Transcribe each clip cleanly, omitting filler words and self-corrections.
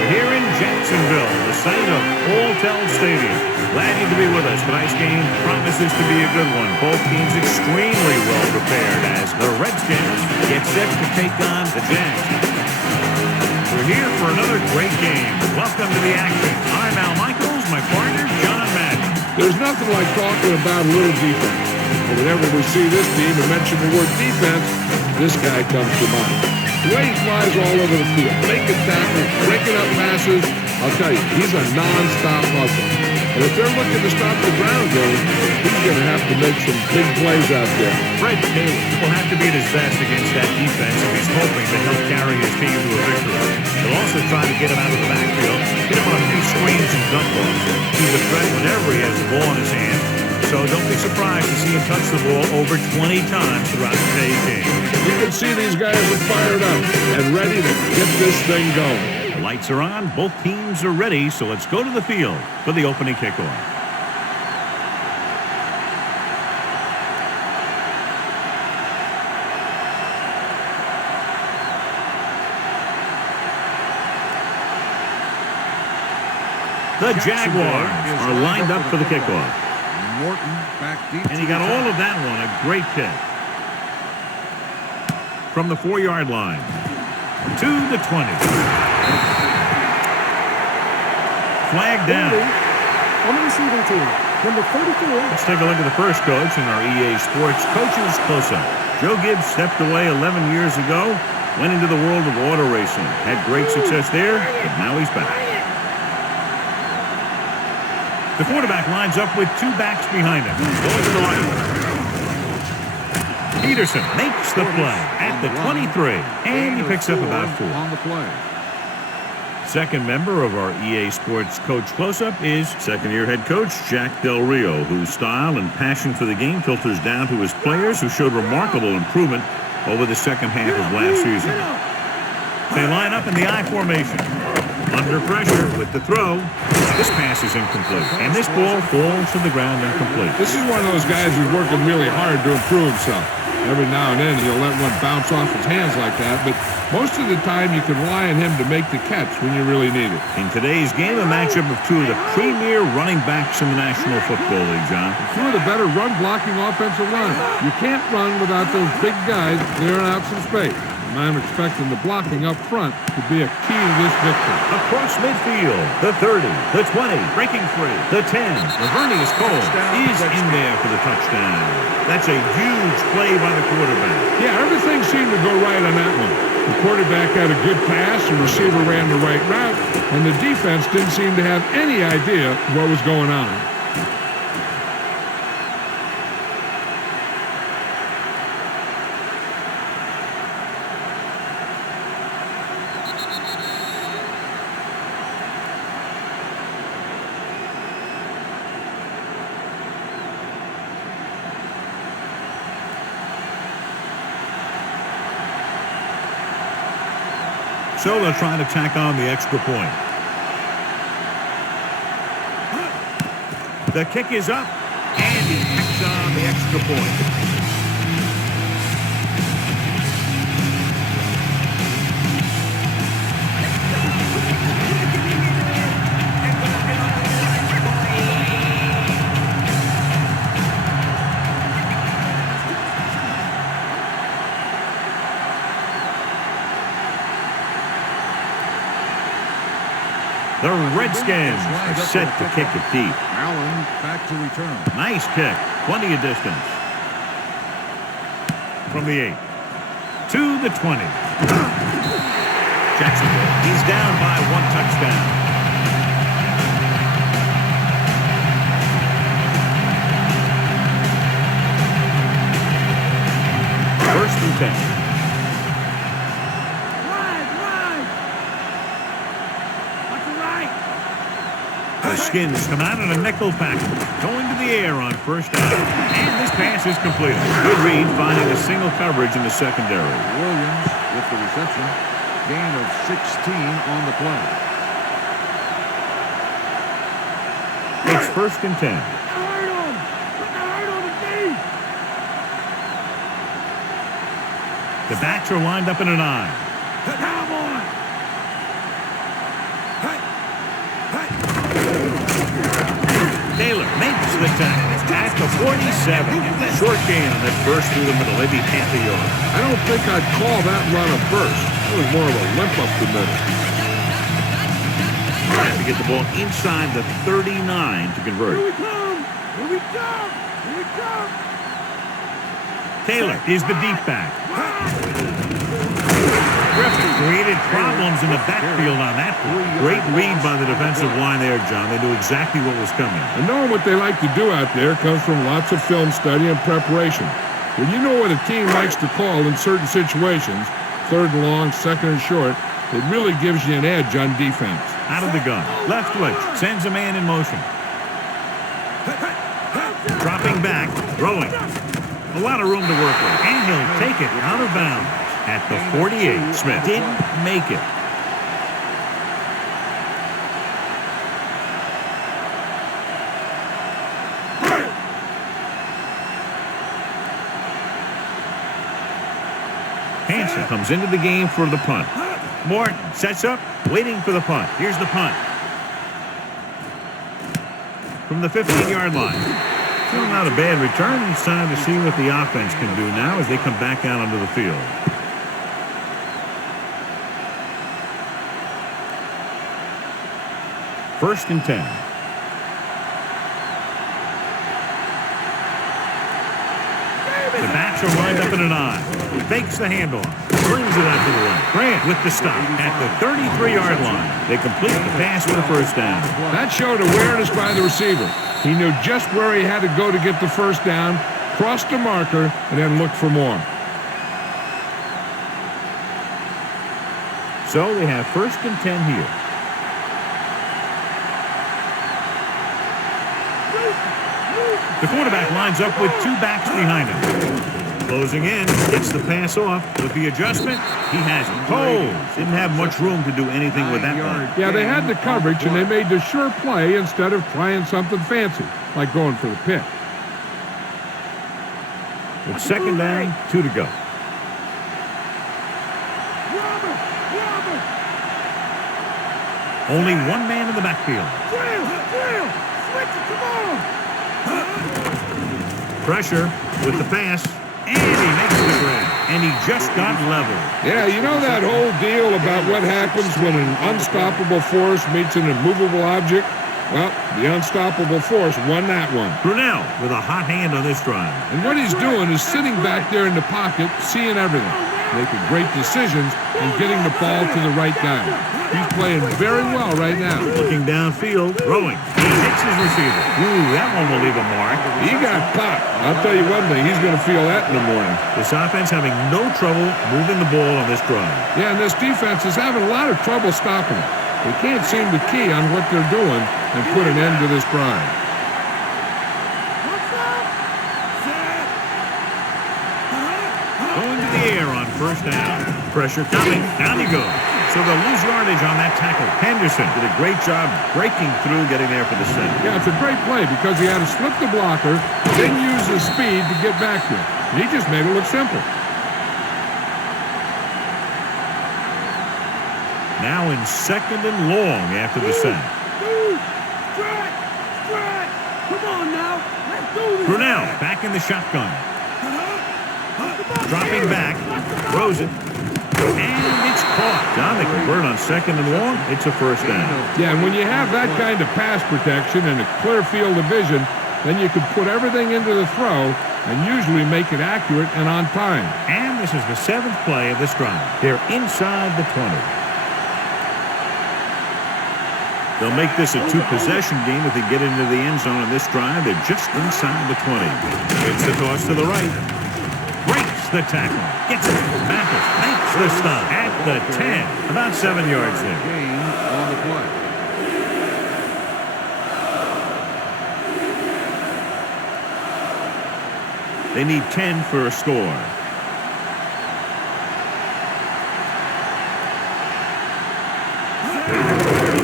We're here in Jacksonville, the site of Alltel Stadium. Glad you could be with us. Tonight's game promises to be a good one. Both teams extremely well prepared as the Redskins get set to take on the Jags. We're here for another great game. Welcome to the action. I'm Al Michaels, my partner, John Madden. There's nothing like talking about a little defense. And whenever we see this team and mention the word defense, this guy comes to mind. The way he flies all over the field, making tackles, breaking up passes, I'll tell you, he's a non-stop hustler. And if they're looking to stop the ground game, he's going to have to make some big plays out there. Fred Taylor will have to be at his best against that defense if he's hoping to help carry his team to a victory. He'll also try to get him out of the backfield, hit him on a few screens and dump offs. He's a threat whenever he has the ball in his hand. So don't be surprised to see him touch the ball over 20 times throughout today's game. You can see these guys are fired up and ready to get this thing going. The lights are on. Both teams are ready, so let's go to the field for the opening kickoff. The Jaguars are lined up for the kickoff. And he got all of that one. A great kick. From the 4-yard line to the 20. Flag down. On the receiving team, number 34. Let's take a look at the first coach in our EA Sports Coaches Close-Up. Joe Gibbs stepped away 11 years ago, went into the world of auto racing, had great success there, but now he's back. The quarterback lines up with two backs behind him. Going to the right. Peterson makes the play at the 23, and he picks up about 4. On the play. Second member of our EA Sports Coach Close-Up is second-year head coach Jack Del Rio, whose style and passion for the game filters down to his players, who showed remarkable improvement over the second half of last season. They line up in the I formation. Under pressure with the throw. This pass is incomplete. And this ball falls to the ground incomplete. This is one of those guys who's working really hard to improve himself. Every now and then he'll let one bounce off his hands like that, but most of the time you can rely on him to make the catch when you really need it. In today's game, a matchup of two of the premier running backs in the National Football League, John. Two of the better run-blocking offensive line. You can't run without those big guys clearing out some space. And I'm expecting the blocking up front to be a key to this victory. Across midfield, the 30, the 20, breaking free, the 10. Lavernius Cole is in there for the touchdown. That's a huge play by the quarterback. Yeah, everything seemed to go right on that one. The quarterback had a good pass, the receiver ran the right route, and the defense didn't seem to have any idea what was going on. So they'll try to tack on the extra point. The kick is up, and he tacks on the extra point. The Redskins are set to kick it deep. Allen back to return. Nice kick. Plenty of distance. From the 8 to the 20. Jacksonville. He's down by 1 touchdown. First and 10. The Skins come out in a nickel package, going to the air on first down. And this pass is completed. Good read, finding a single coverage in the secondary. Williams with the reception. Gain of 16 on the play. It's first and 10. The backs are lined up in an I. tackle at the 47. Short gain on that burst through the middle, maybe half a yard. I don't think I'd call that run a burst. It was more of a limp up the middle. Trying to get the ball inside the 39 to convert. Here we come! Here we come! Here we come! Taylor is the deep back. Griffin created problems in the backfield on that one. Great read by the defensive line there, John. They knew exactly what was coming. And knowing what they like to do out there comes from lots of film study and preparation. When you know what a team likes to call in certain situations, third and long, second and short, it really gives you an edge on defense. Out of the gun. Left twitch. Sends a man in motion. Dropping back. Throwing. A lot of room to work with. And he'll take it out of bounds at the 48. Smith didn't make it. Hansen comes into the game for the punt. Morton sets up, waiting for the punt. Here's the punt. From the 15-yard line. Still not a bad return. It's time to see what the offense can do now as they come back out onto the field. First and 10. The backs are lined up in an eye. Fakes the handoff. Brings it out to the right. Grant with the stop at the 33-yard line. They complete the pass for the first down. That showed awareness by the receiver. He knew just where he had to go to get the first down, crossed the marker, and then looked for more. So they have first and 10 here. The quarterback lines up with two backs behind him. Closing in, gets the pass off. With the adjustment, he has it. Coles didn't have much room to do anything with that one. Yeah, they had the coverage, and they made the sure play instead of trying something fancy, like going for the pick. It's second down, 2 to go. Only one man in the backfield. Pressure with the pass, and he makes the grab, and he just got leveled. Yeah, you know that whole deal about what happens when an unstoppable force meets an immovable object? Well, the unstoppable force won that one. Brunell with a hot hand on this drive. And what he's doing is sitting back there in the pocket, seeing everything, making great decisions, and getting the ball to the right guy. He's playing very well right now. Looking downfield, throwing. He hits his receiver. Ooh, that one will leave a mark. He got popped. I'll tell you one thing, he's going to feel that in the morning. This offense having no trouble moving the ball on this drive. Yeah, and this defense is having a lot of trouble stopping it. They can't seem to key on what they're doing and put an end to this drive. Going to the air on first down. Pressure coming. Down he goes. So they'll lose yardage on that tackle. Henderson did a great job breaking through, getting there for the sack. Yeah, it's a great play because he had to slip the blocker, then use his speed to get back there. And he just made it look simple. Now in second and long after the sack. Come on now. Let's do this. Brunell back in the shotgun. Dropping back. Throws it. And it's caught. John, they convert on second and long. It's a first down. Yeah, and when you have that kind of pass protection and a clear field of vision, then you can put everything into the throw and usually make it accurate and on time. And this is the seventh play of this drive. They're inside the 20. They'll make this a two-possession game if they get into the end zone on this drive. They're just inside the 20. It's the toss to the right. Breaks the tackle. Gets it. Mathis makes the stop at the 10. About 7 yards there. Gain on the play. They need 10 for a score.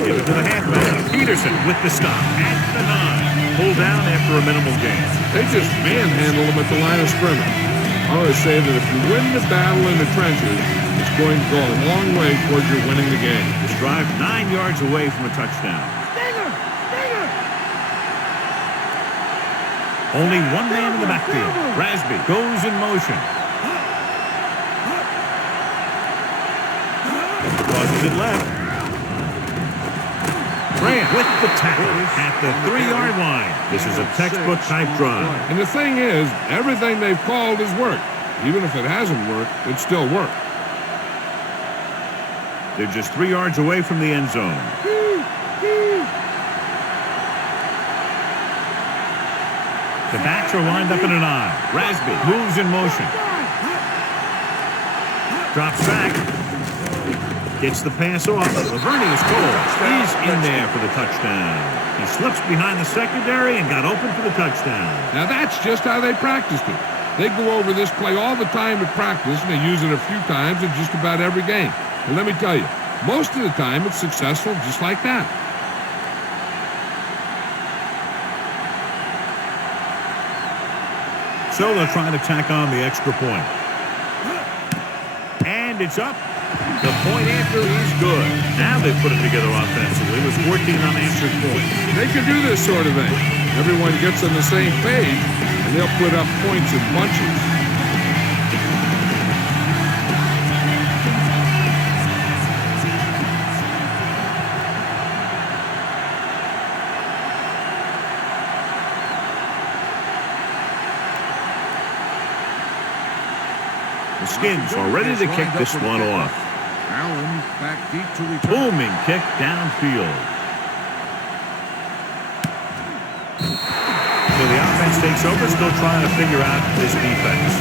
Give it to the halfback. Peterson with the stop at the 9. Pulled down after a minimal gain. They just manhandle them at the line of scrimmage. I always say that if you win the battle in the trenches, it's going to go a long way towards your winning the game. This drive 9 yards away from a touchdown. Stinger! Stinger! Only one man in the backfield. Rasby goes in motion. Crosses it left. Grant with the tackle at the 3-yard line. This is a textbook type drive. And the thing is, everything they've called has worked. Even if it hasn't worked, it still worked. They're just 3 yards away from the end zone. The backs are lined up in an I. Rasby moves in motion. Drops back. Gets the pass off. Laverne is cold. He's in there for the touchdown. He slips behind the secondary and got open for the touchdown. Now that's just how they practiced it. They go over this play all the time at practice, and they use it a few times in just about every game. And let me tell you, most of the time it's successful just like that. So they'll try to tack on the extra point. And it's up. The point after is good. Now they put it together offensively with 14 unanswered points. They can do this sort of thing. Everyone gets on the same page, and they'll put up points in bunches. The Skins are ready to kick this one off. Allen back deep to return. Booming kick downfield. So the offense takes over, still trying to figure out this defense.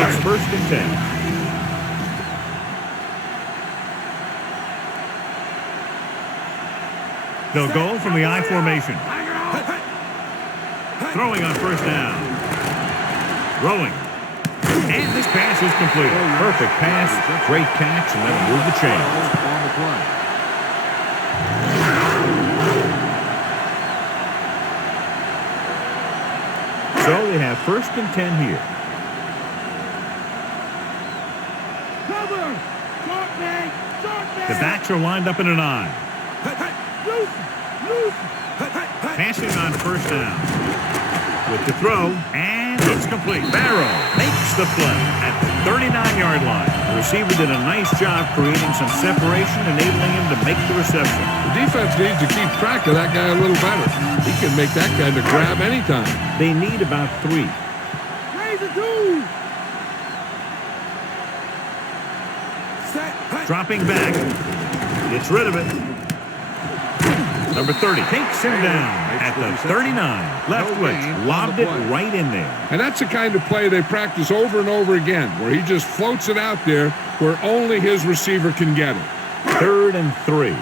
It's 1st and 10. They'll go from the I formation. Throwing on 1st down. Throwing. And this pass is complete. Perfect pass, great catch, and that'll move the chains. On the play. So they have 1st and 10 here. Cover! Short man! Short man! The backs are lined up in an I. Loose! Loose! Passing on 1st down. With the throw, and it's complete. Barrow makes the play at the 39-yard line. The receiver did a nice job creating some separation, enabling him to make the reception. The defense needs to keep track of that guy a little better. He can make that kind of grab anytime. They need about 3. Raise the two! Dropping back. Gets rid of it. Number 30 takes him down at the 39. Left wing, lobbed it right in there. And that's the kind of play they practice over and over again, where he just floats it out there where only his receiver can get it. 3rd and 3.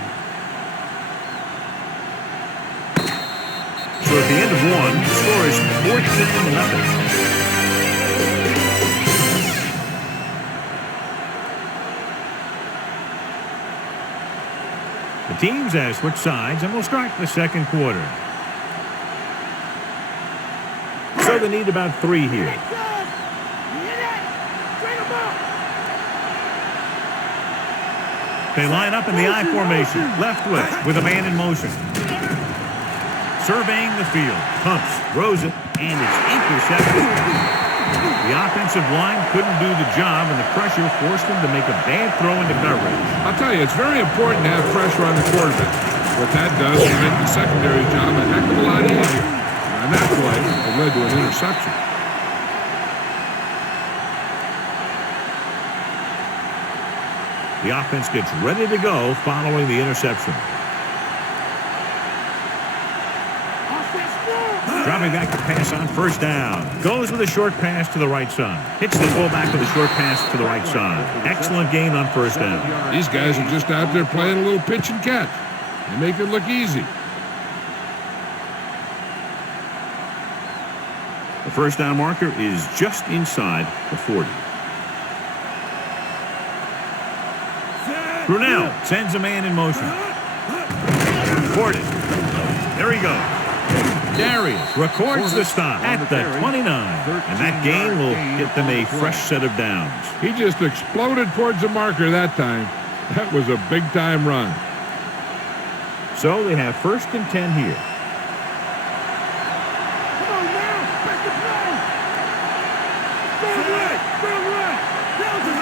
So at the end of 1, the score is 14-0. The teams have switched sides, and we'll start the 2nd quarter. So they need about 3 here. They line up in the I formation. Left with a man in motion. Surveying the field. Pumps, throws it, and it's intercepted. The offensive line couldn't do the job, and the pressure forced them to make a bad throw into coverage. I'll tell you, it's very important to have pressure on the quarterback. What that does is make the secondary job a heck of a lot easier. And that play, it led to an interception. The offense gets ready to go following the interception. Dropping back to pass on 1st down. Goes with a short pass to the right side. Hits the fullback with a short pass to the right side. Excellent gain on 1st down. These guys are just out there playing a little pitch and catch. They make it look easy. The 1st down marker is just inside the 40. Brunel sends a man in motion. Forded. There he goes. Darius records the stop at the 29. And that gain will get them a fresh set of downs. He just exploded towards the marker that time. That was a big-time run. So they have 1st and 10 here. Come on now. Back to play. Strong right. Strong right. Delta.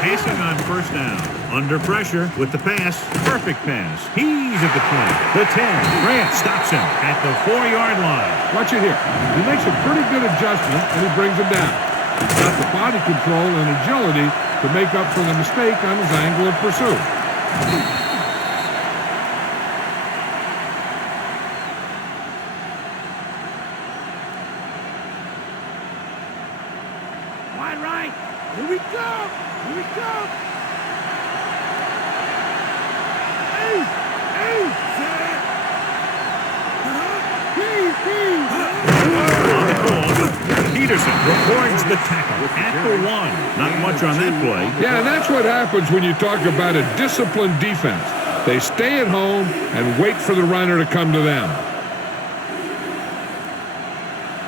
Passing on 1st down. Under pressure with the pass. Perfect pass. He's at the 20. The 10. Grant stops him at the 4-yard line. Watch it here. He makes a pretty good adjustment, and he brings him down. He's got the body control and agility to make up for the mistake on his angle of pursuit. Wide right. Here we go. Here we go. Hey. Set. On the call, Peterson records the tackle at the 1. Not much on that play. Yeah, and that's what happens when you talk about a disciplined defense. They stay at home and wait for the runner to come to them.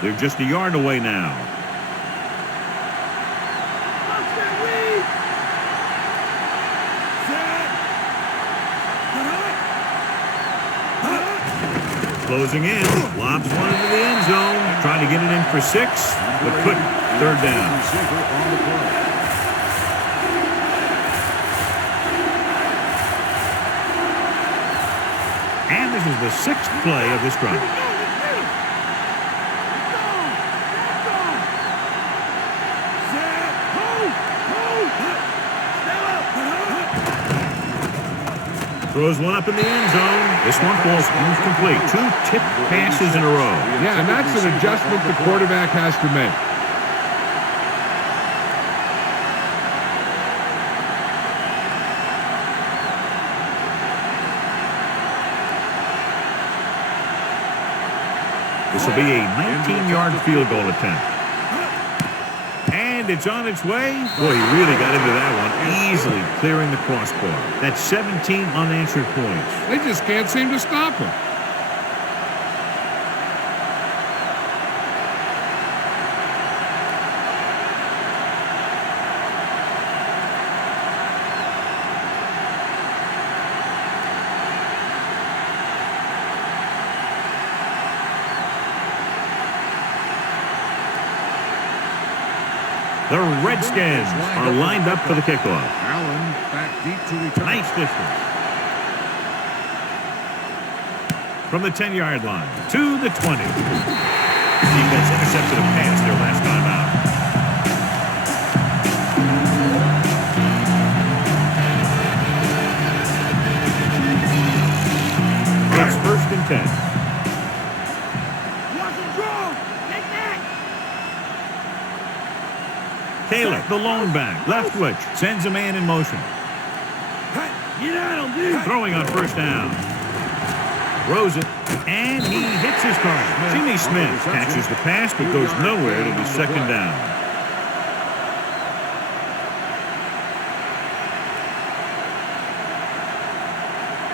They're just a yard away now. Closing in, lobs one into the end zone, trying to get it in for 6, but couldn't. 3rd down. And this is the 6th play of this drive. Throws one up in the end zone. This one falls incomplete. 2 tip passes in a row. Yeah, and that's an adjustment the quarterback has to make. This will be a 19-yard field goal attempt. And it's on its way. Boy, he really got into that one, easily clearing the crossbar. That's 17 unanswered points. They just can't seem to stop him. The Redskins are lined up for the kickoff. Allen back deep to return. Nice distance. From the 10-yard line to the 20. Defense intercepted a pass their last time out. It's 1st and 10. Taylor, the lone back, left switch, sends a man in motion. Throwing on 1st down. Throws it, and he hits his target. Jimmy Smith catches the pass, but goes nowhere. It'll be 2nd down.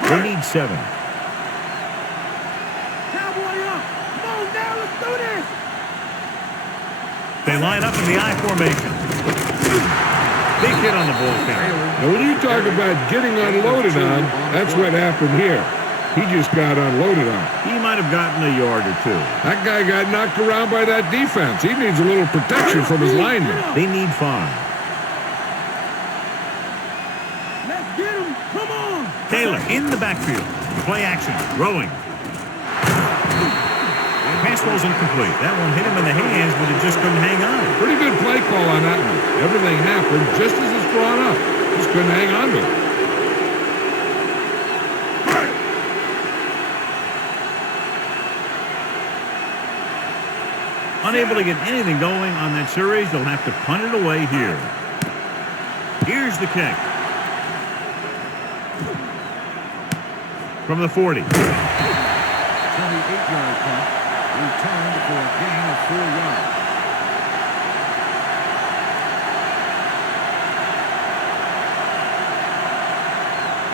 They need 7. Cowboy up. Come on now, let's do this. They line up in the I formation. Big hit on the ball carrier. Now, when you talk about getting unloaded on, that's what happened here. He just got unloaded on. He might have gotten a yard or 2. That guy got knocked around by that defense. He needs a little protection from his linemen. They need 5. Let's get him. Come on. Taylor in the backfield. Play action. Throwing. Pass rolls incomplete. That one hit him in the hands, but it just couldn't hang on. Pretty good play call on that one. Everything happened just as it's brought up. Just couldn't hang on to it. Unable to get anything going on that series, they'll have to punt it away here. Here's the kick. From the 40. 28-yard punt. Returned for a gain of 4 yards.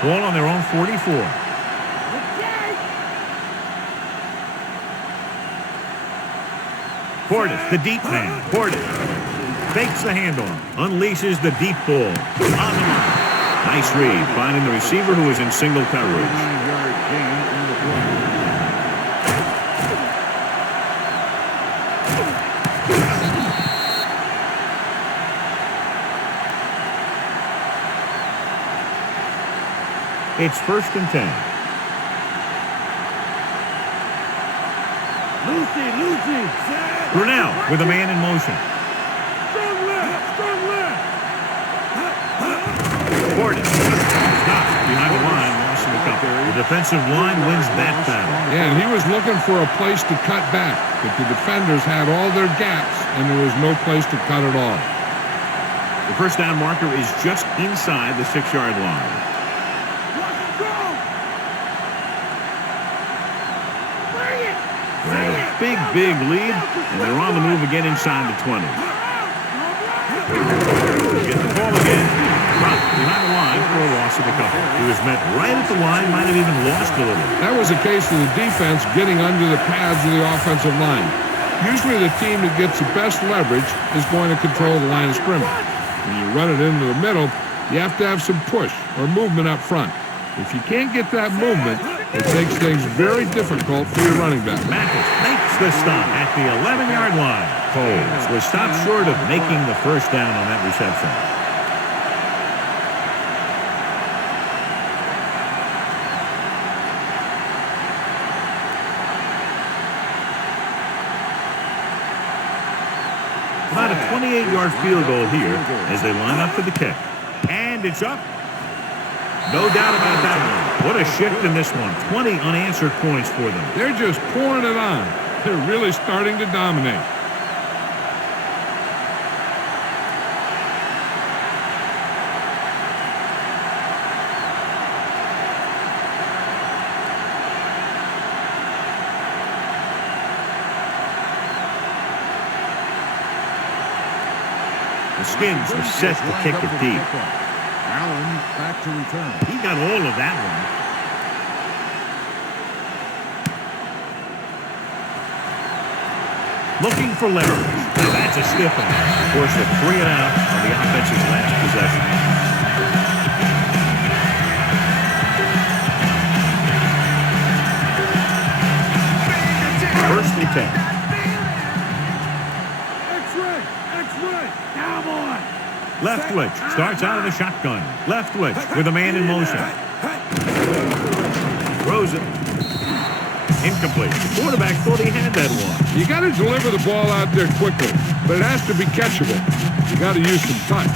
Ball on their own 44. Portis, the deep man. Portis fakes the handoff, unleashes the deep ball. On the line. Nice read, finding the receiver who is in single coverage. 9-yard gain on the play. It's 1st and 10. Lucy. Brunell with a man in motion. Strong left. Gordon stopped behind the line, lost him a couple. The defensive line wins that battle. Yeah, and he was looking for a place to cut back, but the defenders had all their gaps, and there was no place to cut at all. The first down marker is just inside the 6-yard line. Big lead, and they're on the move again inside the 20. Get the ball again. Dropped behind the line for a loss of a couple. He was met right at the line, might have even lost a little. That was a case of the defense getting under the pads of the offensive line. Usually the team that gets the best leverage is going to control the line of scrimmage. When you run it into the middle, you have to have some push or movement up front. If you can't get that movement, it makes things very difficult for your running back. Mathis makes the stop at the 11-yard line. Coles was stopped short of making the first down on that reception. About a 28-yard field goal here as they line up for the kick. And it's up. No doubt about that one. What a shift in this one. 20 unanswered points for them. They're just pouring it on. They're really starting to dominate. The Skins are set to kick it deep. Allen back to return. He got all of that one. Looking for leverage. Now that's a stiff one. Force a 3 and out on the offense's last possession. First and 10. X-ray. Cowboy. Leftwich starts out of the shotgun. Leftwich with a man in motion. Throws it. Incomplete. The quarterback thought he had that one. You got to deliver the ball out there quickly, but it has to be catchable. You got to use some touch.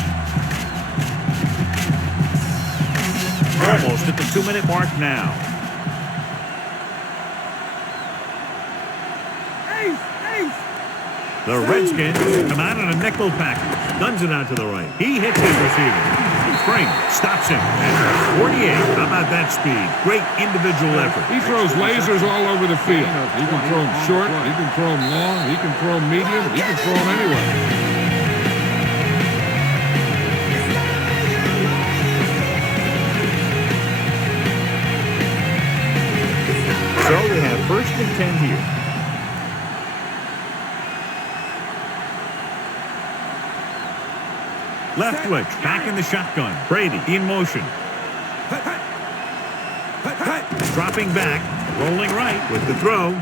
Almost at the 2-minute mark now. The Redskins come out in a nickel package. Guns it out to the right. He hits his receiver. Spring stops him at 48. How about that speed? Great individual effort. He throws lasers all over the field. He can throw them short. He can throw them long. He can throw them medium. He can throw them anywhere. So they have 1st and 10 here. Leftwich back in the shotgun. Brady in motion. Dropping back. Rolling right with the throw.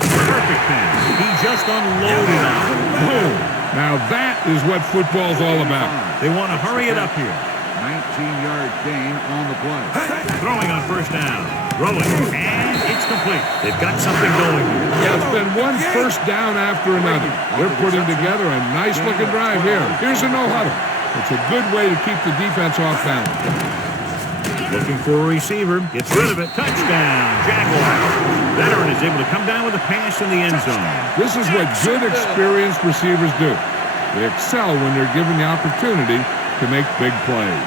Perfect pass. He just unloaded on him. Boom. Now that is what football's all about. They want to hurry it up here. 19-yard gain on the play. Throwing on 1st down. Throwing. And it's complete. They've got something going here. Yeah, it's been one first down after another. They're putting together a nice-looking drive here. Here's a no-huddle. It's a good way to keep the defense off balance. Looking for a receiver. Gets rid of it. Touchdown, Jaguars. Veteran is able to come down with a pass in the end zone. This is what good, experienced receivers do. They excel when they're given the opportunity to make big plays.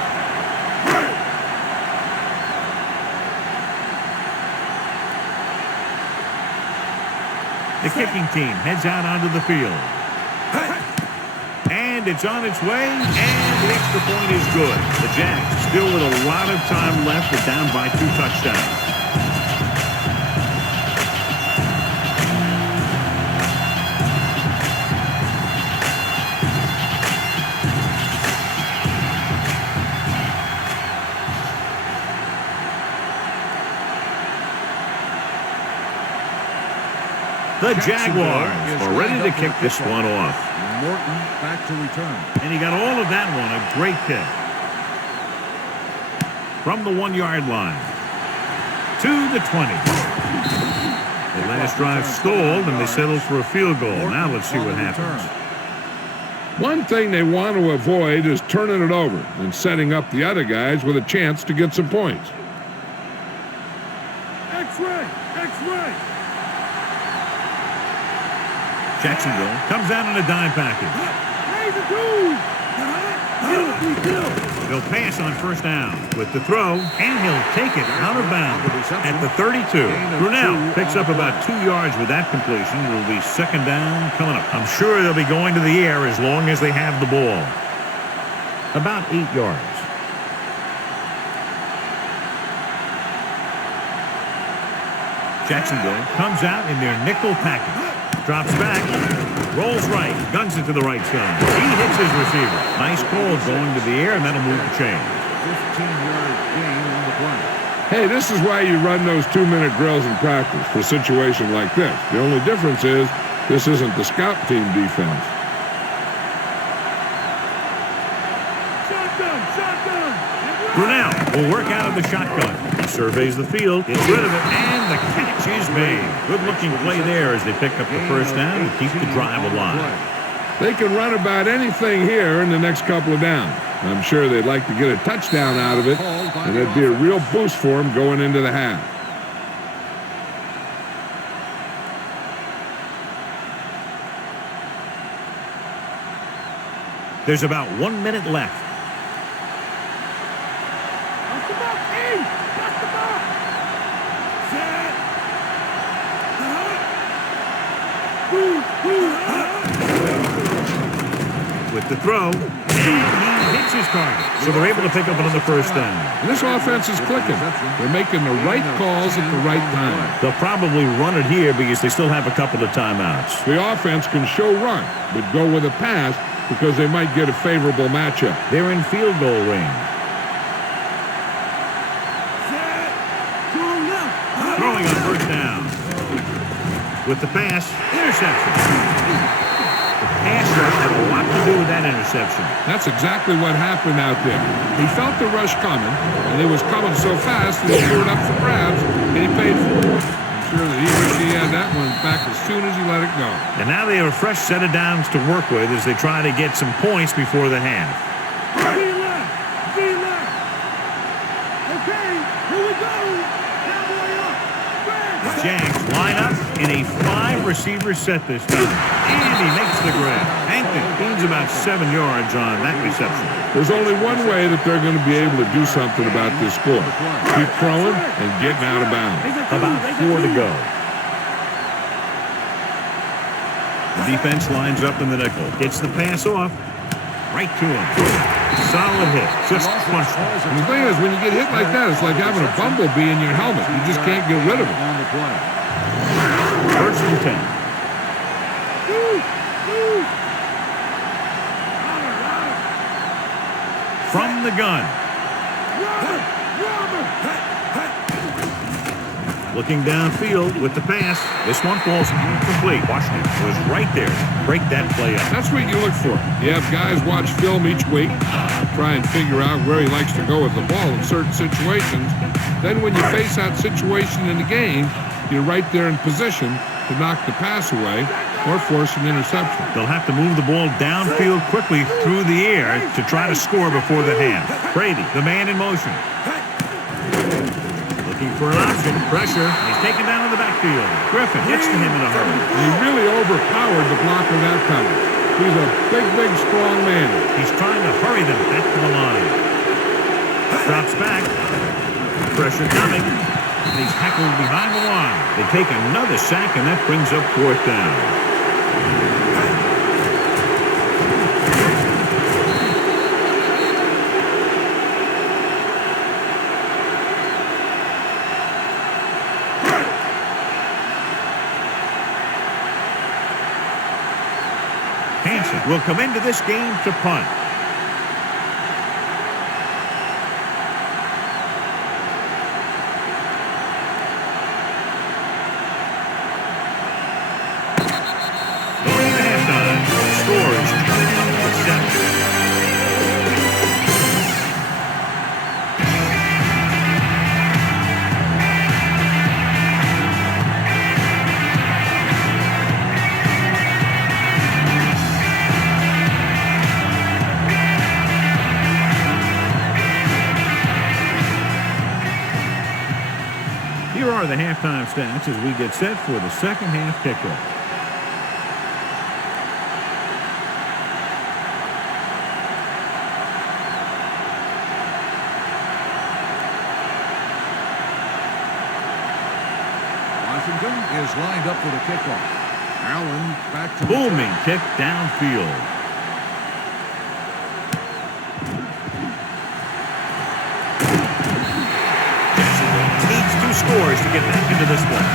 The kicking team heads out onto the field. And it's on its way, and the extra point is good. The Jags still with a lot of time left, but down by 2 touchdowns. The Jacksonville Jaguars is are ready lined to up for kick this kickoff. one off. Morton back to return. And he got all of that one. A great kick. From the 1-yard line to the 20. The last drive stalled, and they settled for a field goal. Now let's see what happens. One thing they want to avoid is turning it over and setting up the other guys with a chance to get some points. X-ray! X-ray! Jacksonville comes out in a dime package. They'll pass on first down with the throw, and he'll take it out of bounds at the 32. Brunell picks up about 2 yards with that completion. It'll be second down coming up. I'm sure they'll be going to the air as long as they have the ball. About 8 yards. Jacksonville comes out in their nickel package. Drops back, rolls right, guns it to the right side. He hits his receiver. Nice call going to the air, and that'll move the chain. 15-yard gain on the play. Hey, this is why you run those 2-minute drills in practice for a situation like this. The only difference is this isn't the scout team defense. Shotgun! Shotgun! Brunell will work out of the shotgun. He surveys the field, gets rid of it, and the catch is made. Good-looking play there as they pick up the first down and keep the drive alive. They can run about anything here in the next couple of downs. I'm sure they'd like to get a touchdown out of it, and that'd be a real boost for them going into the half. There's about 1 minute left. Off the mark! Aim! That's the mark! Set! With the throw, and he hits his target. So they're able to pick up another first down. And this offense is clicking. They're making the right calls at the right time. They'll probably run it here because they still have a couple of timeouts. The offense can show run, but go with a pass because they might get a favorable matchup. They're in field goal range. Set! Throw left! Throwing on first down. With the pass, interception. The pass rush had a lot to do with that interception. That's exactly what happened out there. He felt the rush coming, and it was coming so fast that he threw it up for grabs, and he paid for it. I'm sure that he wished he had that one back as soon as he let it go. And now they have a fresh set of downs to work with as they try to get some points before the half. Z left! Z left! Okay, here we go! Cowboy up! The Jags line up in a 5-receiver set this time. And he makes the grab. Hankton gains about 7 yards on that reception. There's only one way that they're going to be able to do something about this score. Keep throwing and getting out of bounds. About 4 to go. The defense lines up in the nickel. Gets the pass off. Right to him. Solid hit. Just crushed him. And the thing is, when you get hit like that, it's like having a bumblebee in your helmet. You just can't get rid of it. On the play. First and 10. From the gun. Looking downfield with the pass. This one falls incomplete. Washington was right there to break that play up. That's what you look for. You have guys watch film each week, try and figure out where he likes to go with the ball in certain situations. Then when you face that situation in the game, you're right there in position to knock the pass away or force an interception. They'll have to move the ball downfield quickly through the air to try to score before the half. Brady, the man in motion. Looking for an option. Pressure. He's taken down in the backfield. Griffin gets to him in a hurry. And he really overpowered the blocker that time. He's a big, strong man. He's trying to hurry them back to the line. Drops back. Pressure coming. And he's tackled behind the line. They take another sack, and that brings up 4th down. Hansen will come into this game to punt. are the halftime stats as we get set for the second half kickoff. Washington is lined up for the kickoff. Allen back to booming kick downfield. Scores to get back into this one.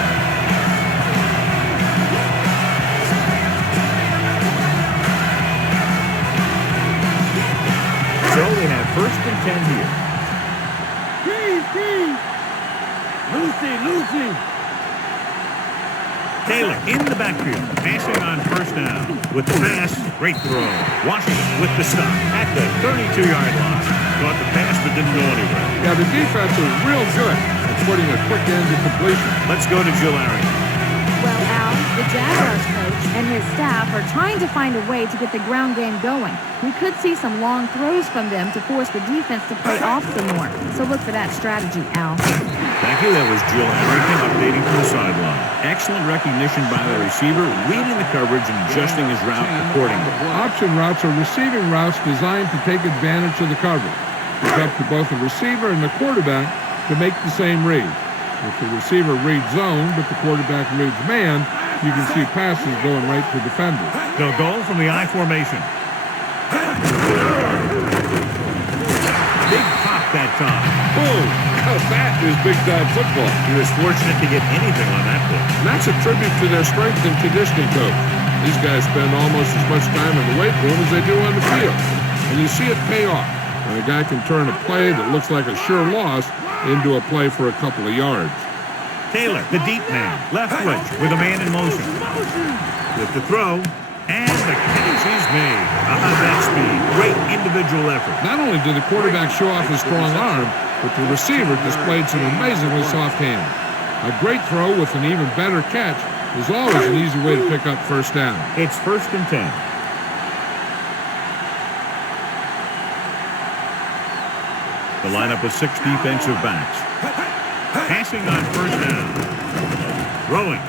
So they have 1st and 10 here. Lucy. Taylor in the backfield, passing on 1st down. With the pass, great throw. Washington with the stop at the 32-yard line. Caught the pass but didn't go anywhere. Yeah, the defense was real good at putting a quick end to completion. Let's go to Jill Arian. Well, Al, the Jaguars coach and his staff are trying to find a way to get the ground game going. We could see some long throws from them to force the defense to play off some more. So look for that strategy, Al. Thank you. That was Jill Arian updating from the sideline. Excellent recognition by the receiver, reading the coverage and adjusting his route accordingly. Option routes are receiving routes designed to take advantage of the coverage. It's up to both the receiver and the quarterback to make the same read. If the receiver reads zone, but the quarterback reads man, you can see passes going right to defenders. They'll go from the I formation. Big pop that time. Boom! Now that is big-time football. He was fortunate to get anything on that play. And that's a tribute to their strength and conditioning coach. These guys spend almost as much time in the weight room as they do on the field. And you see it pay off. And a guy can turn a play that looks like a sure loss into a play for a couple of yards. Taylor, the deep man, left switch with a man in motion. With the throw, and the catch is made. How about that speed? Great individual effort. Not only did the quarterback show off his strong arm, but the receiver displayed some amazingly soft hands. A great throw with an even better catch is always an easy way to pick up 1st down. It's 1st and 10. The lineup with 6 defensive backs. Passing on 1st down. Throwing.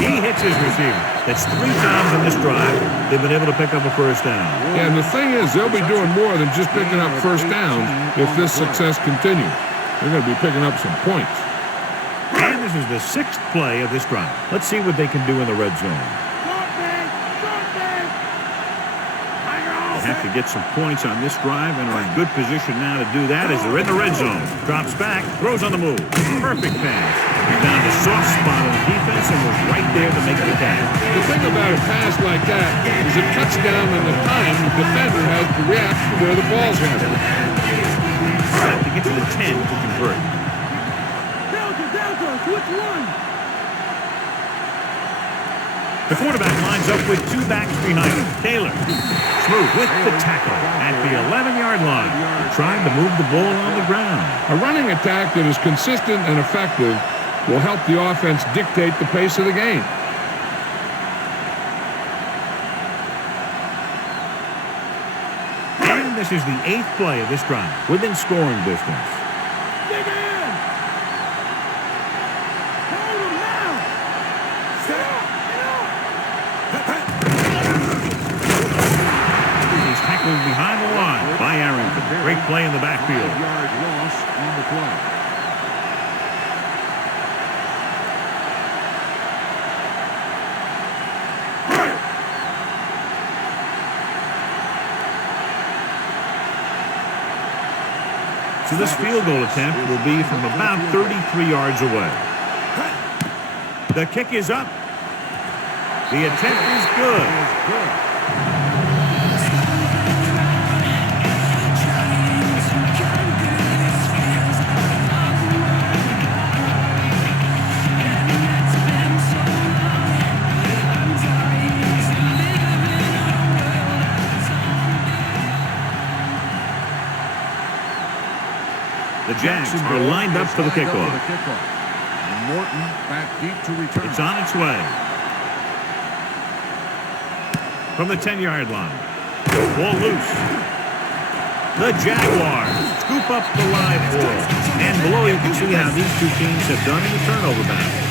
He hits his receiver. That's 3 times in this drive they've been able to pick up a 1st down. Yeah, and the thing is, they'll be doing more than just picking up 1st downs if this success continues. They're going to be picking up some points. And this is the 6th play of this drive. Let's see what they can do in the red zone. Have to get some points on this drive and are in good position now to do that as they're in the red zone. Drops back, throws on the move. Perfect pass. He found a soft spot on the defense and was right there to make the catch. The thing about a pass like that is it cuts down on the time the defender has to react to where the ball's headed. Have to get to the 10 to convert. Delta, switch one. The quarterback lines up with 2 backs behind him. Taylor, smooth with the tackle at the 11-yard line, trying to move the ball on the ground. A running attack that is consistent and effective will help the offense dictate the pace of the game. And this is the 8th play of this drive, within scoring distance. Dig in. Hold him now. He's tackled behind the line by Arrington. Great play in the backfield. 5-yard loss on the play. So this field goal attempt will be from about 33 yards away. The kick is up. The attempt is good. The Jags are lined up for the kickoff. And Morton back deep to return. It's on its way. From the 10-yard line. Ball loose. The Jaguars scoop up the live ball. And below you can see how these two teams have done in the turnover battle.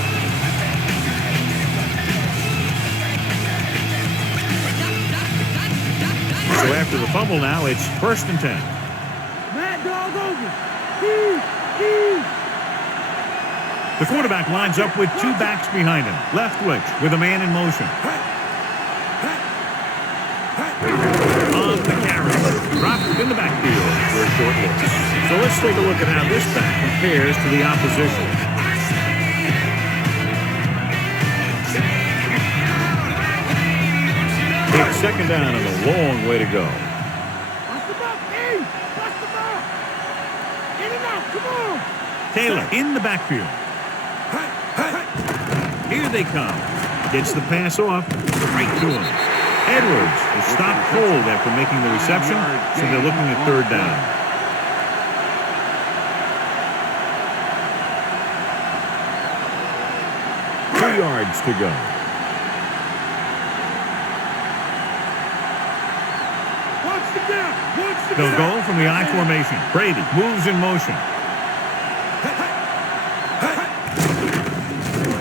So after the fumble now, it's 1st and 10. Mad dog over. Key. The quarterback lines up with two backs behind him. Left witch with a man in motion. On the carry. Dropped in the backfield for a short loss. So let's take a look at how this back compares to the opposition. It's 2nd down and a long way to go. Bust them up, E. Bust them up. In and out. Come on. Taylor in the backfield. Here they come. Gets the pass off. Right to him. Edwards is stopped cold after making the reception, so they're looking at 3rd down. Two yards to go. Watch the gap. Watch the They'll gap. go from the I formation. Brady moves in motion.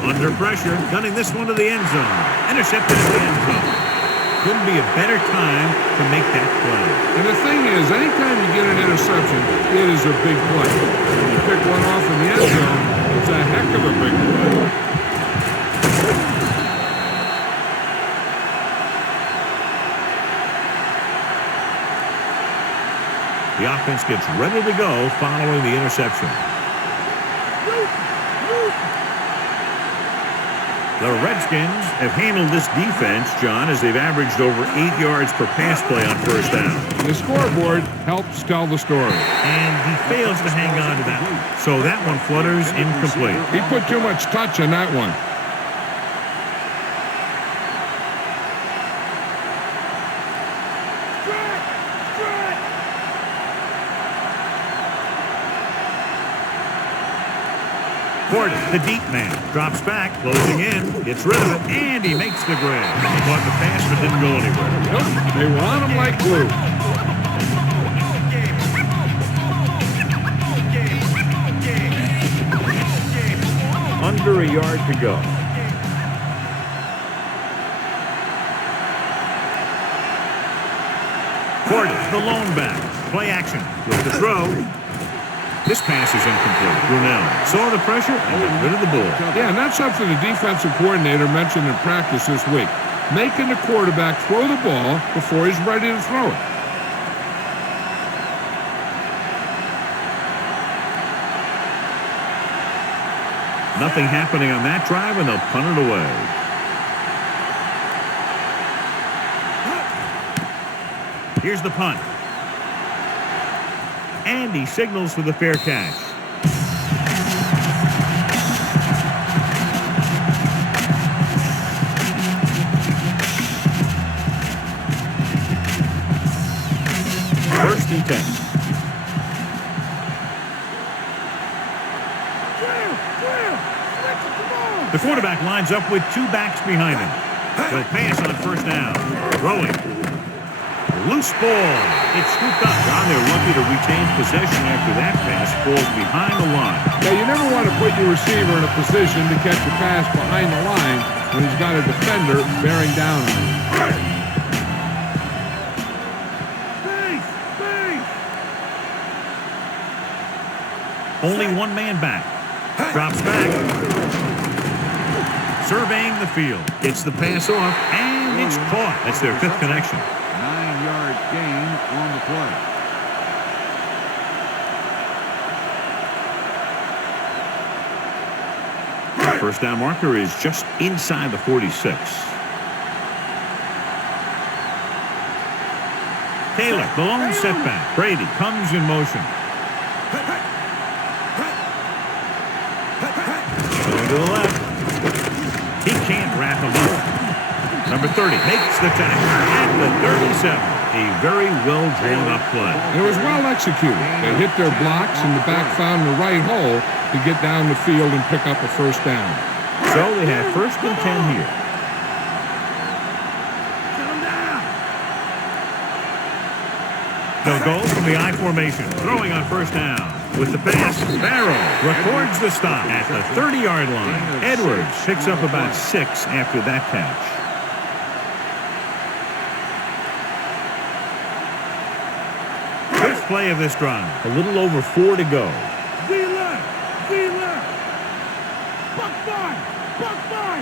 Under pressure, gunning this one to the end zone. Intercepted at the end zone. Couldn't be a better time to make that play. And the thing is, anytime you get an interception, it is a big play. When you pick one off in the end zone, it's a heck of a big play. The offense gets ready to go following the interception. The Redskins have handled this defense, John, as they've averaged over 8 yards per pass play on 1st down. The scoreboard helps tell the story. And he fails to hang on to that one. So that one flutters incomplete. He put too much touch on that one. Gordon, the deep man, drops back, closing in, gets rid of it, and he makes the grab. He caught the pass but didn't go anywhere. Nope, they were on him like glue. Under a yard to go. Gordon, the lone back, play action with the throw. This pass is incomplete. Brunell saw the pressure and got rid of the ball. Yeah, and that's something the defensive coordinator mentioned in practice this week. Making the quarterback throw the ball before he's ready to throw it. Nothing happening on that drive, and they'll punt it away. Here's the punt. And he signals for the fair catch. First and 10. The quarterback lines up with two backs behind him. He'll pass on 1st down. Throwing. Loose ball. It's scooped up. John, they're lucky to retain possession after that pass falls behind the line. Yeah, you never want to put your receiver in a position to catch a pass behind the line when he's got a defender bearing down on him. Only one man back. Drops back. Surveying the field. Gets the pass off, and it's caught. That's their 5th connection. 9-yard gain on the play. The 1st down marker is just inside the 46. Taylor, the lone setback. Brady comes in motion. Going to the left. He can't wrap him up. Number 30 makes the tackle at the 37. A very well-drawn-up play. It was well executed. They hit their blocks, and the back found the right hole to get down the field and pick up a 1st down. So they have 1st and 10 here. They'll go from the I formation, throwing on 1st down. With the pass, Barrow records the stop at the 30-yard line. Edwards picks up about 6 after that catch. Fifth play of this drive. A little over 4 to go.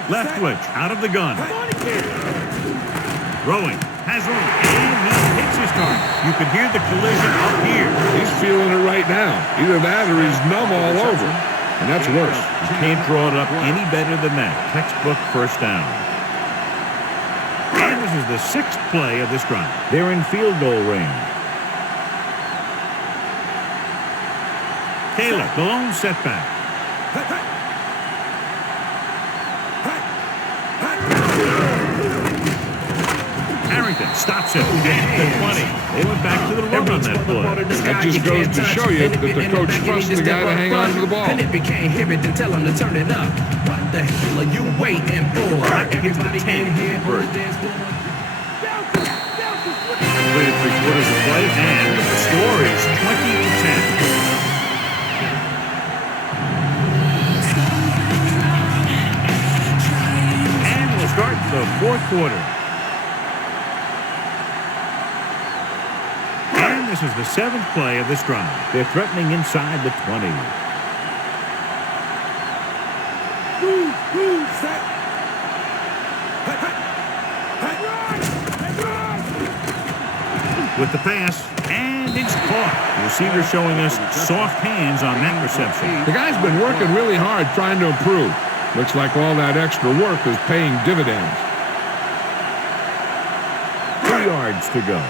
Left switch out of the gun. Throwing. Has room. And he hits his target. You can hear the collision up here. He's feeling it right now. Either that or he's numb all over. And that's worse. You can't draw it up any better than that. Textbook first down. And this is the 6th play of this drive. They're in field goal range. Taylor, the lone setback. Harrington stops it at the 20. They went back to the run on that play. That just goes to show you that the coach trusts the guy to hang on to the ball. And if you can't hear it, then tell him to turn it up. What the hell are you waiting for? Everybody in here on the dance floor. Completed 3/4 of play, and the score is 20-10. And we'll start the 4th quarter. This is the 7th play of this drive. They're threatening inside the 20. With the pass, and it's caught. The receiver showing us soft hands on that reception. The guy's been working really hard trying to improve. Looks like all that extra work is paying dividends. 2 yards to go.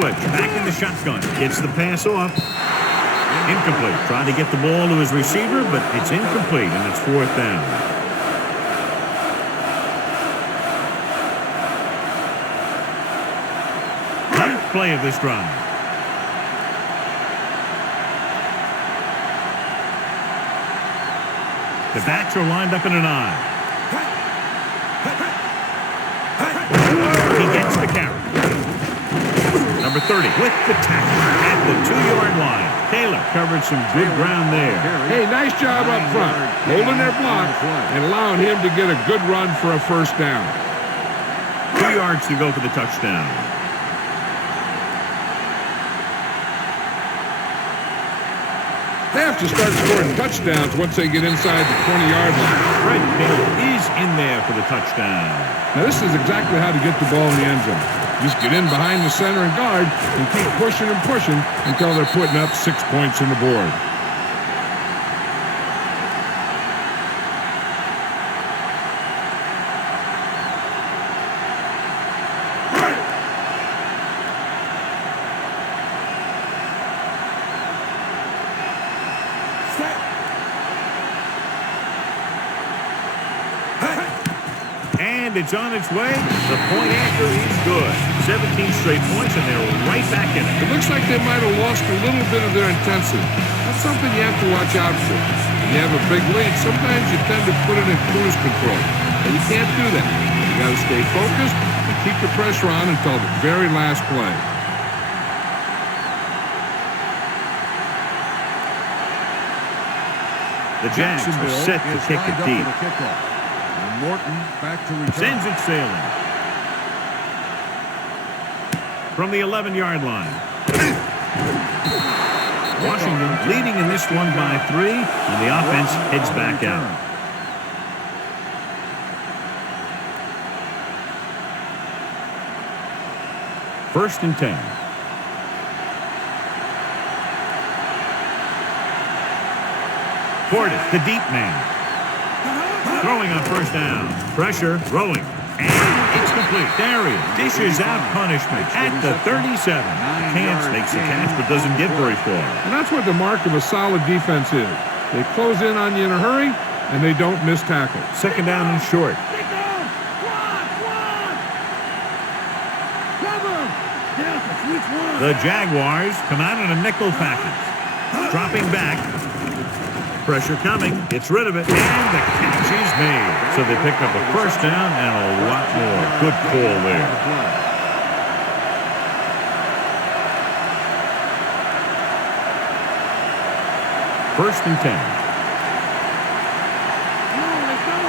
Switch, back in the shotgun. Gets the pass off. Incomplete. Trying to get the ball to his receiver, but it's incomplete, and it's 4th down. Ninth play of this drive. The backs are lined up in an eye. He gets the carry. Number 30 with the tackle at the 2-yard line. Taylor covered some good ground there. Hey, nice job up front, holding their block and allowing him to get a good run for a first down. 2 yards to go for the touchdown. They have to start scoring touchdowns once they get inside the 20-yard line. Fred Taylor is in there for the touchdown. Now, this is exactly how to get the ball in the end zone. Just get in behind the center and guard and keep pushing and pushing until they're putting up 6 points on the board. And it's on its way. The point after is good. 17 straight points, and they're right back in it. It looks like they might have lost a little bit of their intensity. That's something you have to watch out for. When you have a big lead, sometimes you tend to put it in cruise control. And you can't do that. You got to stay focused and keep the pressure on until the very last play. The Jags are set to kick it deep. Morton back to return. Sends it sailing. From the 11-yard line. Washington leading in this one by 3, and the offense heads back out. First and 10. Portis, the deep man. Throwing on first down. Pressure, throwing. And it's complete. Darius dishes out punishment at the 37. Chance makes the catch but doesn't get very far. And that's what the mark of a solid defense is. They close in on you in a hurry, and they don't miss tackles. Second down and short. The Jaguars come out in a nickel package. Dropping back. Pressure coming. Gets rid of it. And the catch is made. So they pick up a first down and a lot more. Good call there. First and 10. Come on, let's go.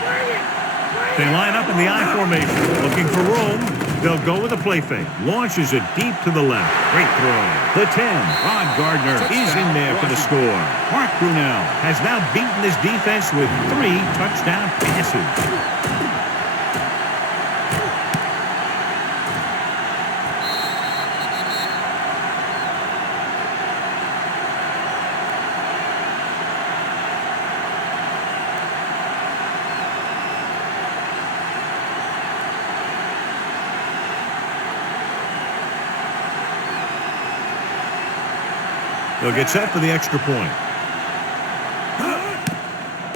Bring it. They line up in the I formation, looking for room. They'll go with a play fake. Launches it deep to the left. Great throw. The 10. Ron Gardner is in there for the score. Mark Brunell has now beaten his defense with 3 touchdown passes. They'll get set for the extra point.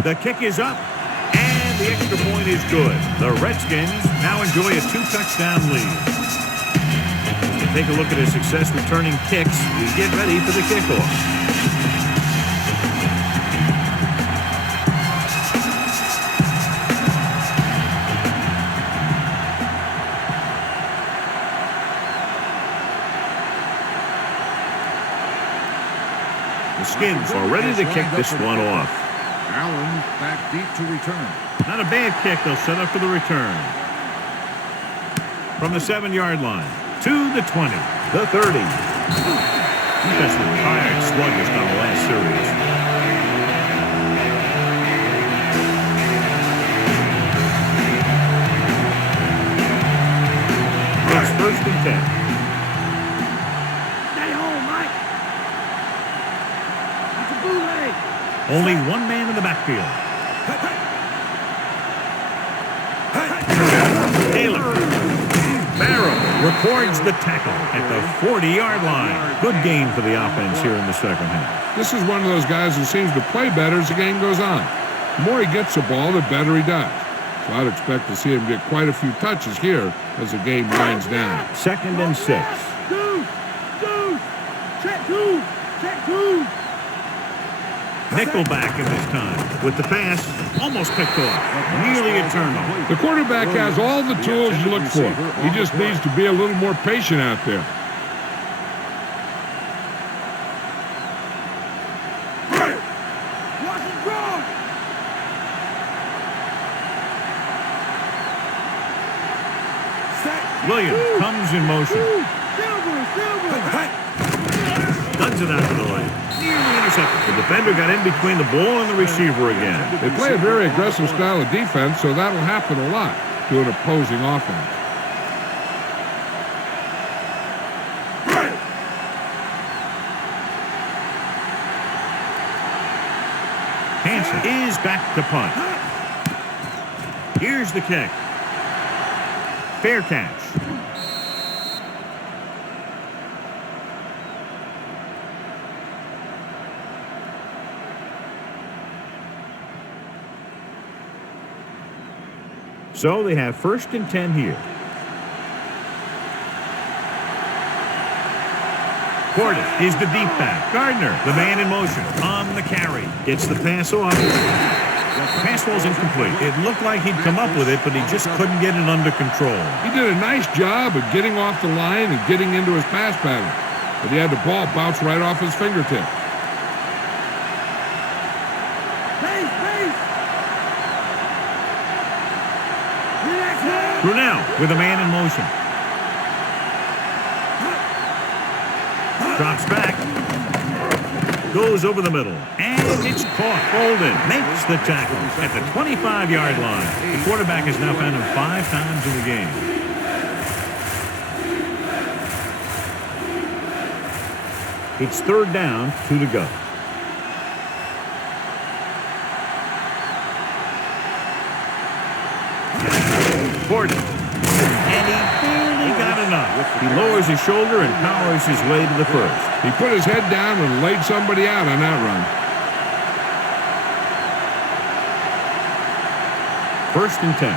The kick is up, and the extra point is good. The Redskins now enjoy a 2-touchdown lead. To take a look at his success returning kicks, we get ready for the kickoff. The Skins are ready to kick this one off. Allen back deep to return. Not a bad kick. They'll set up for the return. From the 7-yard line to the 20, the 30. Defense was tired, sluggish on the last series. It's first and 10. Stay home, Mike. That's a bootleg. Only one man in the backfield. Taylor. Barrow records the tackle at the 40-yard line. Good game for the offense here in the second half. This is one of those guys who seems to play better as the game goes on. The more he gets the ball, the better he does. So I'd expect to see him get quite a few touches here as the game winds down. Second and 6. Two. Check two. Nickelback in this time. With the pass, almost picked off. Nearly a turnover. The quarterback has all the tools you look for. He just needs to be a little more patient out there. Williams comes in motion. Silver. Guns it out to the right. Nearly intercepted. The defender got in between the ball and the receiver again. They play a very aggressive style of defense, so that'll happen a lot to an opposing offense. Hansen is back to punt. Here's the kick. Fair catch. So they have first and 10 here. Portis is the deep back. Gardner, the man in motion, on the carry. Gets the pass off. Pass was incomplete. It looked like he'd come up with it, but he just couldn't get it under control. He did a nice job of getting off the line and getting into his pass pattern, but he had the ball bounce right off his fingertips. Brunell with a man in motion. Drops back. Goes over the middle. And it's caught. Bolden makes the tackle at the 25-yard line. The quarterback has now found him 5 times in the game. It's third down, 2 to go. Gordon. And he barely got enough. He lowers his shoulder and powers his way to the first. He put his head down and laid somebody out on that run. First and 10.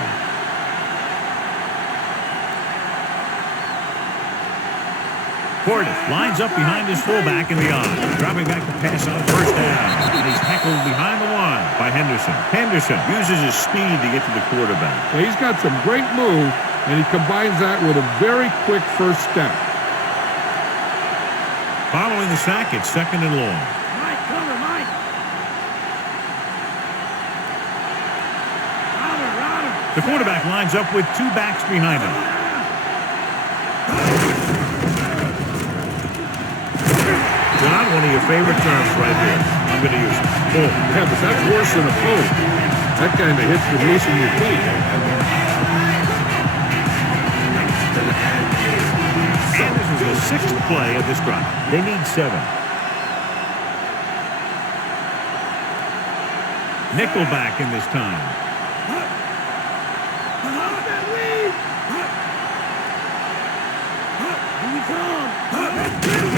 Gordon lines up behind his fullback in the on. Dropping back to pass on first down. And he's tackled behind the line by Henderson. Henderson uses his speed to get to the quarterback. Now, he's got some great moves, and he combines that with a very quick first step. Following the sack, it's 2nd and long. Mike, cover, Mike. Router. The quarterback lines up with 2 backs behind him. John, one of your favorite terms right here. I'm going to use it. Oh, yeah, but that's worse than a phone. That kind of hits the loose in your feet. And this is the 6th play of this drive. They need 7. Nickelback in this time.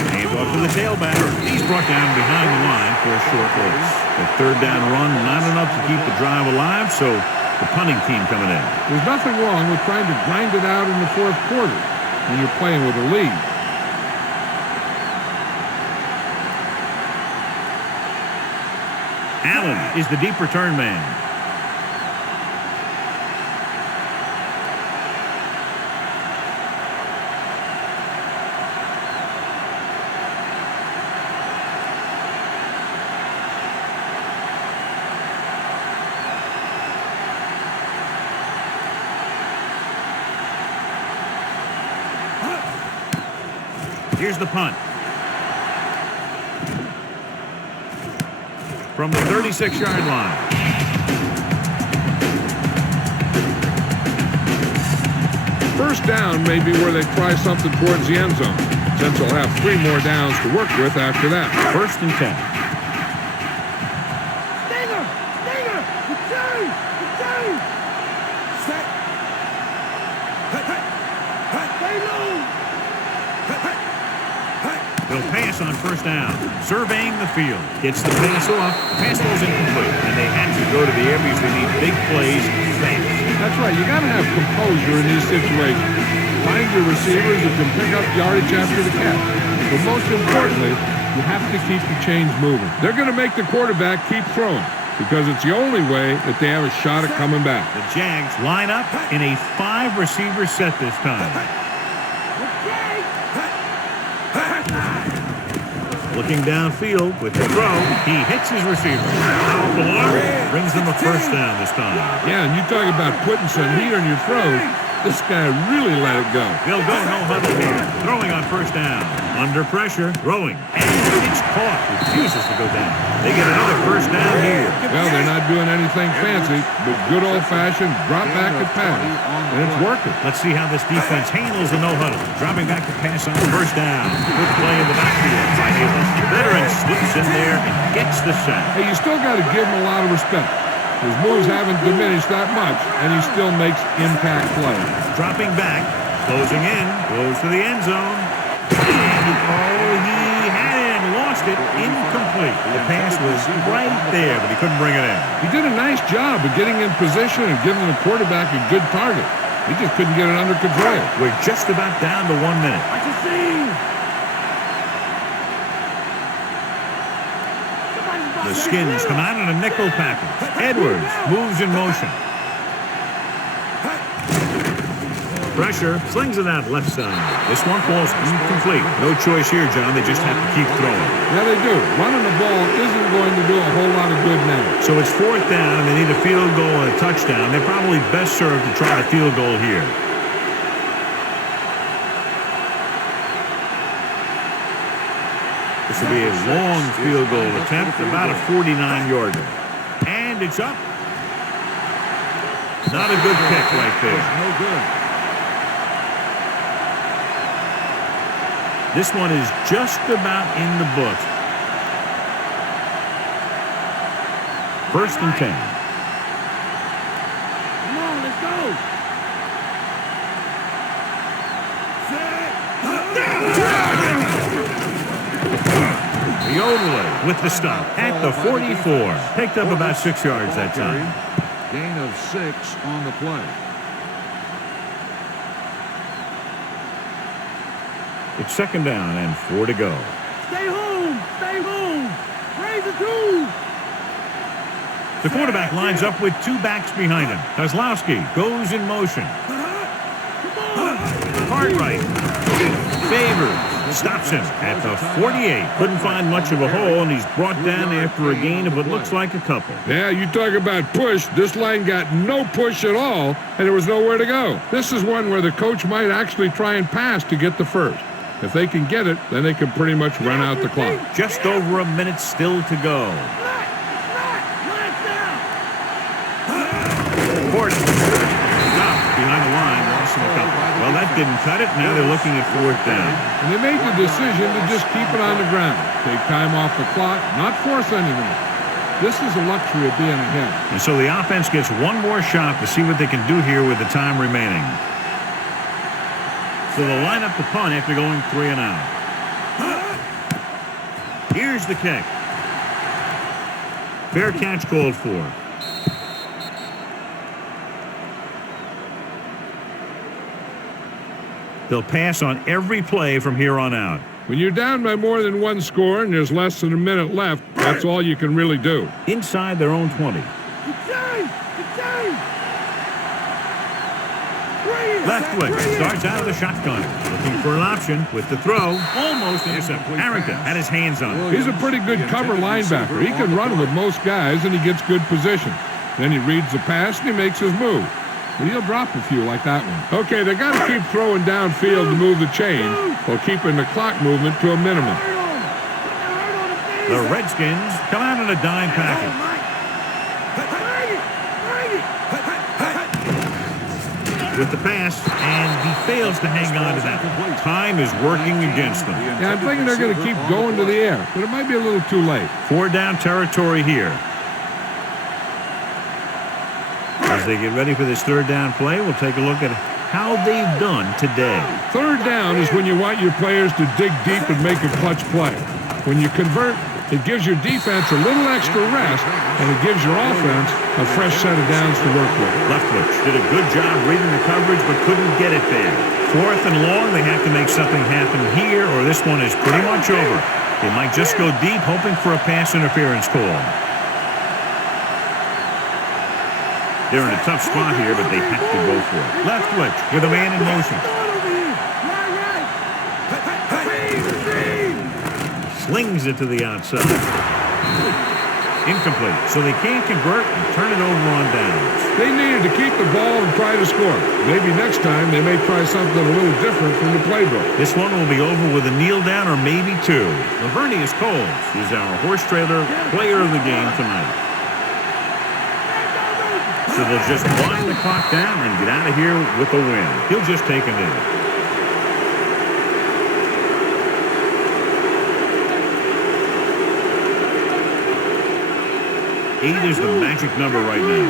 Hands off to the tailback. He's brought down behind the line for a short loss. The 3rd down run, not enough to keep the drive alive, so the punting team coming in. There's nothing wrong with trying to grind it out in the 4th quarter when you're playing with a lead. Allen is the deep return man. Here's the punt. From the 36-yard line. First down may be where they try something towards the end zone, since they'll have 3 more downs to work with after that. 1st and 10. Stinger! Return! Set! Stay low! They'll pass on 1st down. Surveying the field. Gets the pass off. Pass goes incomplete. And they had to go to the air because they need big plays fast. That's right. You got to have composure in these situations. Find your receivers who can pick up yardage after the catch. But most importantly, you have to keep the chains moving. They're going to make the quarterback keep throwing because it's the only way that they have a shot at coming back. The Jags line up in a 5-receiver set this time. Looking downfield with the throw, he hits his receiver. Powerful arm brings them a 1st down this time. Yeah, and you talk about putting some heat on your throw. This guy really let it go. They'll go no huddle here. Throwing on 1st down. Under pressure, throwing. And it's caught. Refuses to go down. They get another 1st down here. Well, they're not doing anything fancy, but good old-fashioned drop back and pass. And it's working. Let's see how this defense handles the no huddle. Dropping back to pass on 1st down. Good play in the backfield. The veteran slips in there and gets the sack. Hey, you still got to give him a lot of respect. His moves haven't diminished that much, and he still makes impact plays. Dropping back, closing in, goes to the end zone. And, he had it and lost it. Incomplete. The pass was right there, but he couldn't bring it in. He did a nice job of getting in position and giving the quarterback a good target. He just couldn't get it under control. We're just about down to 1 minute. I can see! The Skins come out in a nickel package. Edwards moves in motion. Pressure, slings it out left side. This one falls incomplete. No choice here, John. They just have to keep throwing. Yeah, they do. Running the ball isn't going to do a whole lot of good now. So it's 4th down, and they need a field goal and a touchdown. They're probably best served to try a field goal here. This will be a long field goal attempt, about a 49-yarder. And it's up. Not a good pick right there. No good. This one is just about in the books. 1st and 10. Come on, let's go! Yodeler with the stop at the 44. Picked up about 6 yards that time. Gain of 6 on the play. It's 2nd down and 4 to go. Stay home! Stay home! Raise the 2! The quarterback lines up with 2 backs behind him. Kozlowski goes in motion. Cartwright favors Stops him at the 48. Couldn't find much of a hole, and he's brought down after a gain of what looks like a couple. Yeah, you talk about push. This line got no push at all, and there was nowhere to go. This is one where the coach might actually try and pass to get the first. If they can get it, then they can pretty much run out the clock. Just over a minute still to go. Gordon stopped behind the line, lost him a couple. Well, that didn't cut it. Now they're looking at fourth down. And they made the decision to just keep it on the ground. Take time off the clock, not force anything. This is a luxury of being ahead. And so the offense gets one more shot to see what they can do here with the time remaining. So they'll line up the punt after going 3 and out. Here's the kick. Fair catch called for. They'll pass on every play from here on out. When you're down by more than one score and there's less than a minute left, that's all you can really do. Inside their own 20. Leftwich starts out of the shotgun. Looking for an option with the throw. Almost intercepted. Harrington had his hands on it. He's a pretty good cover linebacker. He can run with most guys, and he gets good position. Then he reads the pass, and he makes his move. But he'll drop a few like that one. Okay, they got to keep throwing downfield to move the chain while keeping the clock movement to a minimum. The Redskins come out in a dime package. With the pass, and he fails to hang on to that. Time is working against them. Yeah, I'm thinking they're going to keep going to the air, but it might be a little too late. 4 down territory here. As they get ready for this third down play, we'll take a look at how they've done today. Third down is when you want your players to dig deep and make a clutch play. When you convert, it gives your defense a little extra rest, and it gives your offense a fresh set of downs to work with. Leftwich did a good job reading the coverage, but couldn't get it there. 4th and long, they have to make something happen here, or this one is pretty much over. They might just go deep, hoping for a pass interference call. They're in a tough spot here, but they have to go for it. Leftwich with a man in motion. Slings it to the outside. Incomplete. So they can't convert and turn it over on downs. They needed to keep the ball and try to score. Maybe next time they may try something a little different from the playbook. This one will be over with a kneel down or maybe 2. Lavernius Coles is our horse trailer player of the game tonight. So they'll just wind the clock down and get out of here with a win. He'll just take a knee. 8 is the magic number right now.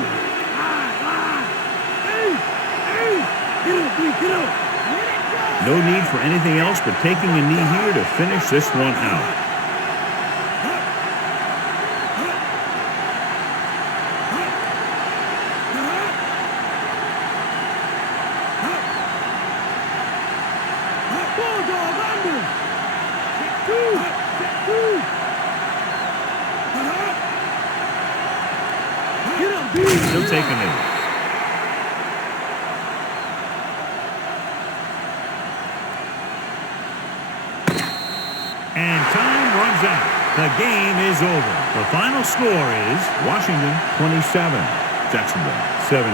No need for anything else but taking a knee here to finish this one out. He'll take a knee. And time runs out. The game is over. The final score is Washington 27, Jacksonville 17.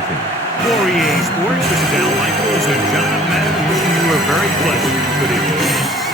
For EA Sports, this is Al Michaels and John Madden wishing you a very pleasant good evening.